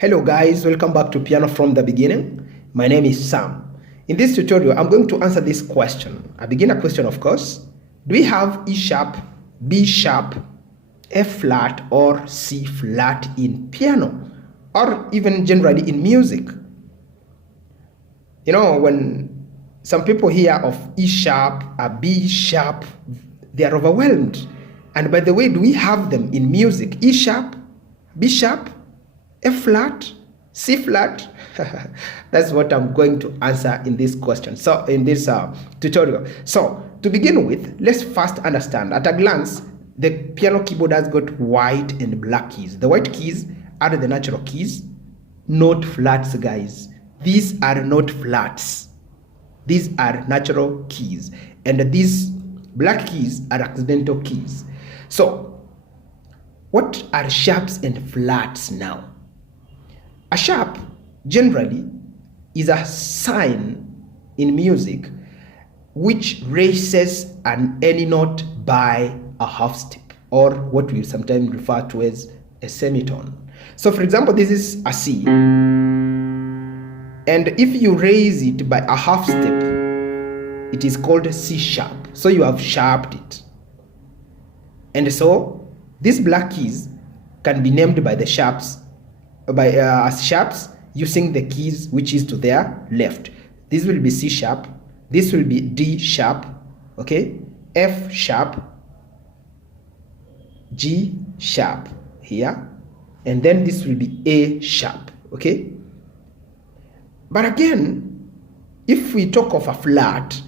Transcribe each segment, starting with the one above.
Hello guys, welcome back to Piano from the Beginning. My name is Sam. In this tutorial, I'm going to answer this question. A beginner question, of course. Do we have E sharp, B sharp, F flat or C flat in piano? Or even generally in music? You know, when some people hear of E sharp, a B sharp, they are overwhelmed. And by the way, do we have them in music? E sharp, B sharp, F flat, C flat? That's what I'm going to answer in this question. So in this tutorial. So to begin with, let's first understand at a glance, the piano keyboard has got white and black keys. The white keys are the natural keys, not flats, guys. These are not flats. These are natural keys. And these black keys are accidental keys. So what are sharps and flats now? A sharp generally is a sign in music which raises any note by a half step, or what we sometimes refer to as a semitone. So for example, this is a C, and if you raise it by a half step, it is called C sharp. So you have sharped it. And so these black keys can be named by the sharps as sharps using the keys which is to their left. This will be C sharp, this will be D sharp, okay, F sharp, G sharp here, and then this will be A sharp, okay. But again, if we talk of a flat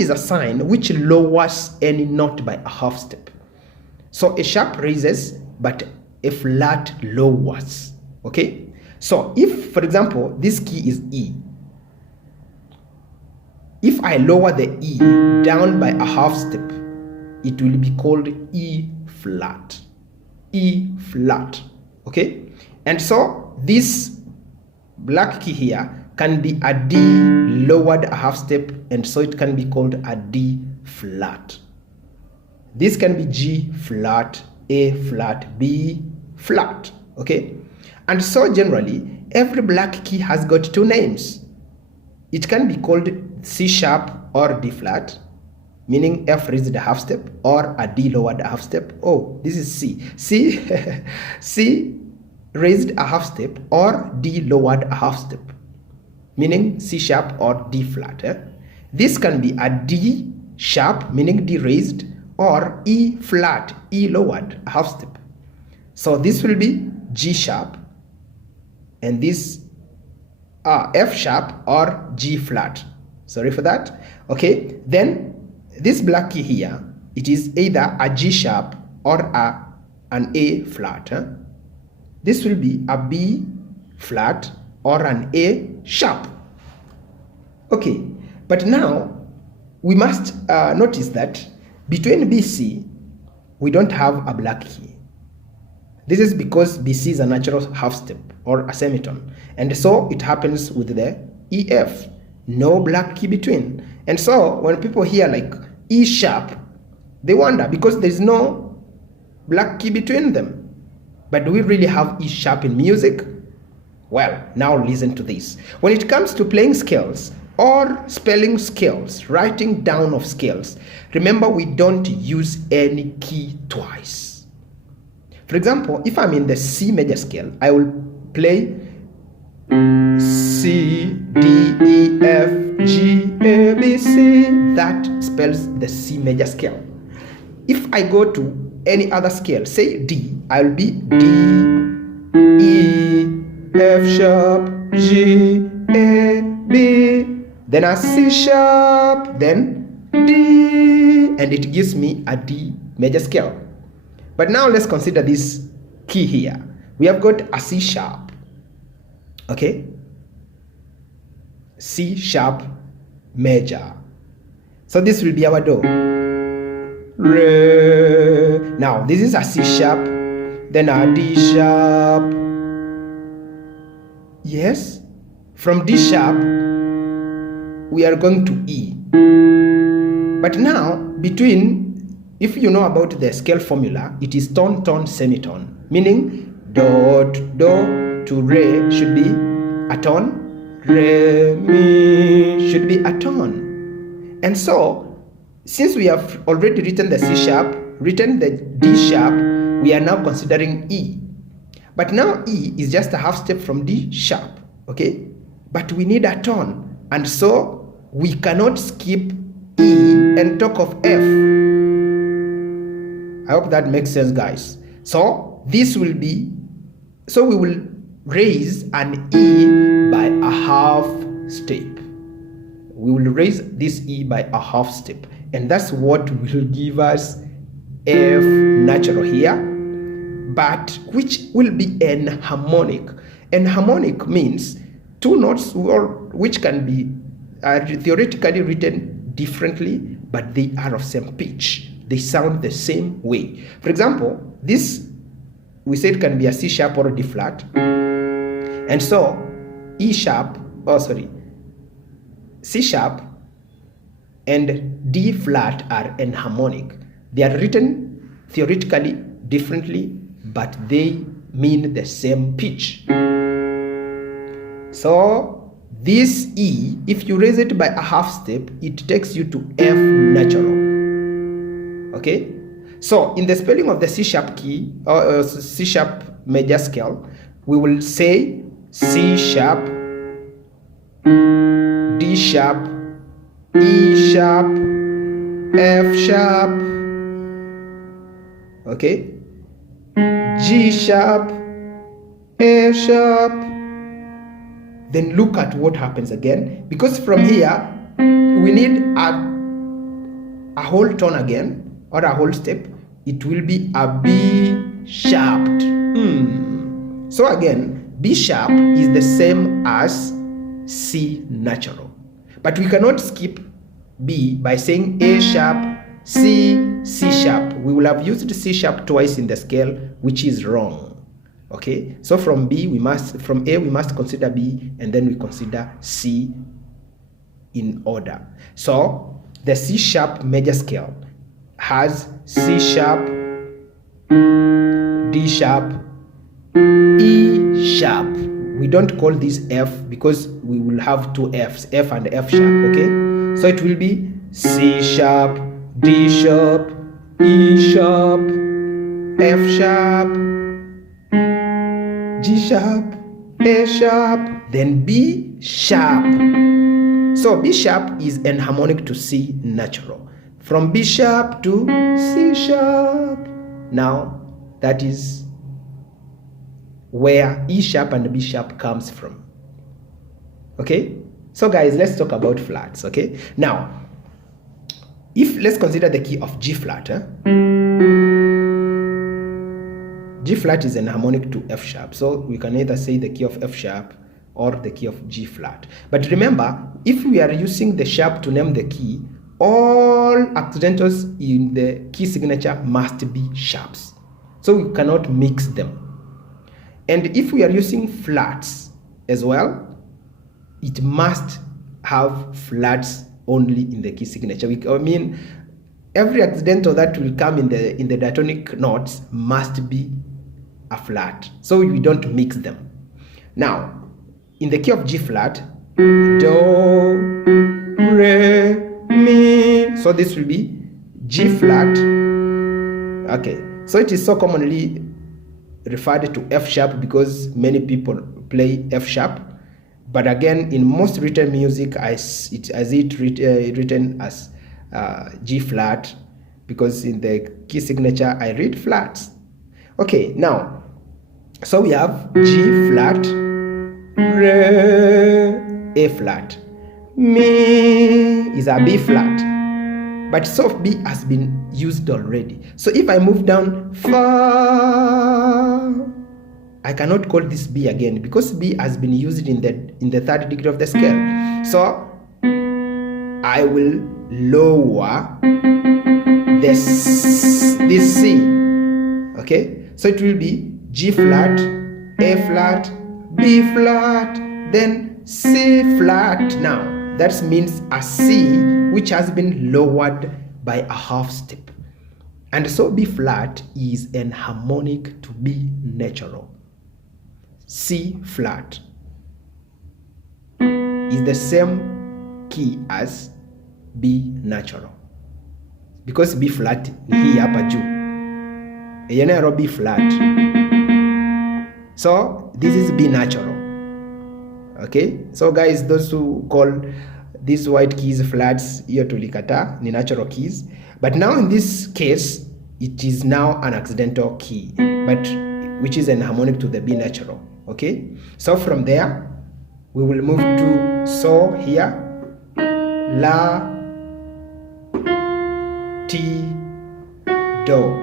is a sign which lowers any note by a half step. So a sharp raises, but a flat lowers. Okay, so if, for example, this key is E, if I lower the E down by a half step, it will be called E flat. E flat. Okay, and so this black key here can be a D lowered a half step, and so it can be called a D flat. This can be G flat, A flat, B flat. Okay. And so generally, every black key has got two names. It can be called C sharp or D flat, meaning F raised a half step, or a D lowered a half step. Oh, this is C. C raised a half step or D lowered a half step, meaning C sharp or D flat. This can be a D sharp, meaning D raised, or E flat, E lowered a half step. So this will be G sharp, and this F sharp or G flat. Sorry for that. Okay, then this black key here, it is either a G sharp or an A flat. This will be a B flat or an A sharp. Okay, but now we must notice that between BC, we don't have a black key. This is because BC is a natural half step or a semitone, and so it happens with the EF, no black key between. And so when people hear like E sharp, they wonder because there's no black key between them. But do we really have E sharp in music? Well, now listen to this. When it comes to playing scales or spelling scales, writing down of scales, remember we don't use any key twice. For example, if I'm in the C major scale, I will play C, D, E, F, G, A, B, C. That spells the C major scale. If I go to any other scale, say D, I'll be D, E, F sharp, G, A, B, then a C sharp, then D, and it gives me a D major scale. But now let's consider this key here. We have got a C sharp, okay? C sharp major. So this will be our Do. Re. Now this is a C sharp, then a D sharp. Yes, from D sharp, we are going to E. But now between, if you know about the scale formula, it is tone, tone, semitone, meaning dot, do, to re should be a tone. Re, mi should be a tone. And so, since we have already written the C sharp, written the D sharp, we are now considering E. But now E is just a half step from D sharp, okay? But we need a tone, and so we cannot skip E and talk of F. I hope that makes sense, guys. So this will be, so we will raise an E by a half step. We will raise this E by a half step, and that's what will give us F natural here, but which will be enharmonic. Enharmonic means two notes which can be theoretically written differently, but they are of same pitch. They sound the same way. For example, this we said can be a C sharp or a D flat, and so C sharp and D flat are enharmonic. They are written theoretically differently, but they mean the same pitch. So this E, if you raise it by a half step, it takes you to F natural. Okay? So in the spelling of the C sharp key, or C sharp major scale, we will say C sharp, D sharp, E sharp, F sharp, okay, G sharp, A sharp. Then look at what happens again, because from here we need a whole tone again, or a whole step. It will be a B sharp. So again, B sharp is the same as C natural, but we cannot skip B by saying A sharp, C, C sharp. We will have used C sharp twice in the scale, which is wrong. Okay, so from A we must consider B, and then we consider C in order. So the C sharp major scale has C sharp, D sharp, E sharp. We don't call this F because we will have two Fs, F and F sharp, okay? So it will be C sharp, D sharp, E sharp, F sharp, G sharp, A sharp, then B sharp. So B sharp is enharmonic to C natural. From B sharp to C sharp. Now that is where E sharp and B sharp comes from. Okay? So guys, let's talk about flats, okay? Now, let's consider the key of G flat. G flat is enharmonic to F sharp, so we can either say the key of F sharp or the key of G flat. But remember, if we are using the sharp to name the key, all accidentals in the key signature must be sharps, so we cannot mix them. And if we are using flats as well, it must have flats only in the key signature. I mean, every accidental that will come in the diatonic notes must be a flat, so we don't mix them. Now, in the key of G flat, do, re, mi, so this will be G flat. Okay, so it is so commonly referred to F sharp because many people play F sharp, but again, in most written music, written as G flat, because in the key signature I read flats. Okay, now, so we have G flat, re, A flat, mi is a B flat, but soft B has been used already. So if I move down fa, I cannot call this B again because B has been used in the third degree of the scale. So I will lower this C. Okay, so it will be G flat, A flat, B flat, then C flat. Now that means a C which has been lowered by a half step, and so B flat is enharmonic to B natural. C flat is the same key as B natural, because B flat ni hii hapa juu, yenero B flat, so this is B natural. Okay, so guys, those who call these white keys flats, hiyo tulikata, ni natural keys. But now in this case, it is now an accidental key, but which is an harmonic to the B natural. Okay, so from there we will move to so here, La, Ti, Do.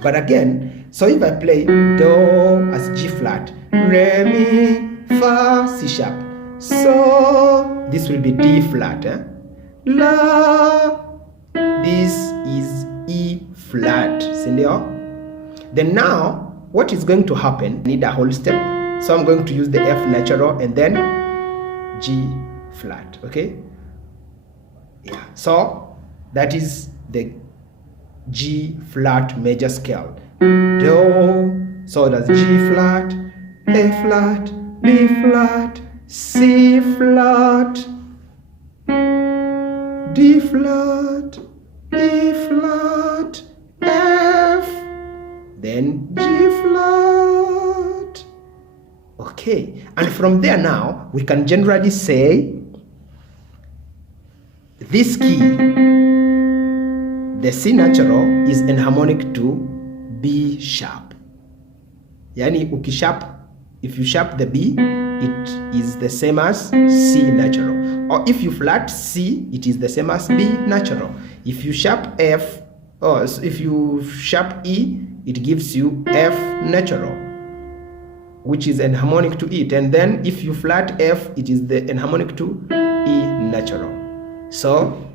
But again, so if I play Do as G flat, Re, Mi, Fa, C sharp, so this will be D flat, La, this is E flat, sindio? Then now, what is going to happen? I need a whole step, so I'm going to use the F natural and then G flat, okay? Yeah, so that is the G flat major scale. Do, so that's G flat, A flat, B flat, C flat, D flat, E flat, F, then G flat. Okay, and from there now we can generally say this key, the C natural, is enharmonic to B sharp. Yani ukisharp, if you sharp the B, it is the same as C natural. Or if you flat C, it is the same as B natural. If you sharp F, or if you sharp E, it gives you F natural, which is enharmonic to it. And then if you flat F, it is the enharmonic to E natural. So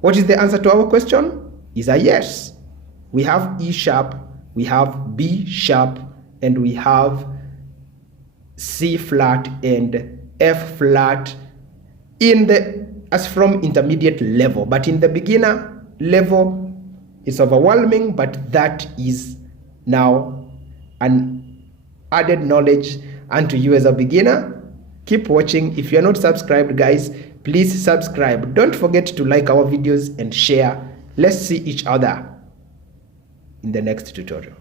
what is the answer to our question? Is a yes. We have E sharp, we have B sharp, and we have C flat and F flat in the as from intermediate level. But in the beginner level, it's overwhelming, but that is now an added knowledge unto you as a beginner. Keep watching. If you're not subscribed, guys, please subscribe. Don't forget to like our videos and share. Let's see each other in the next tutorial.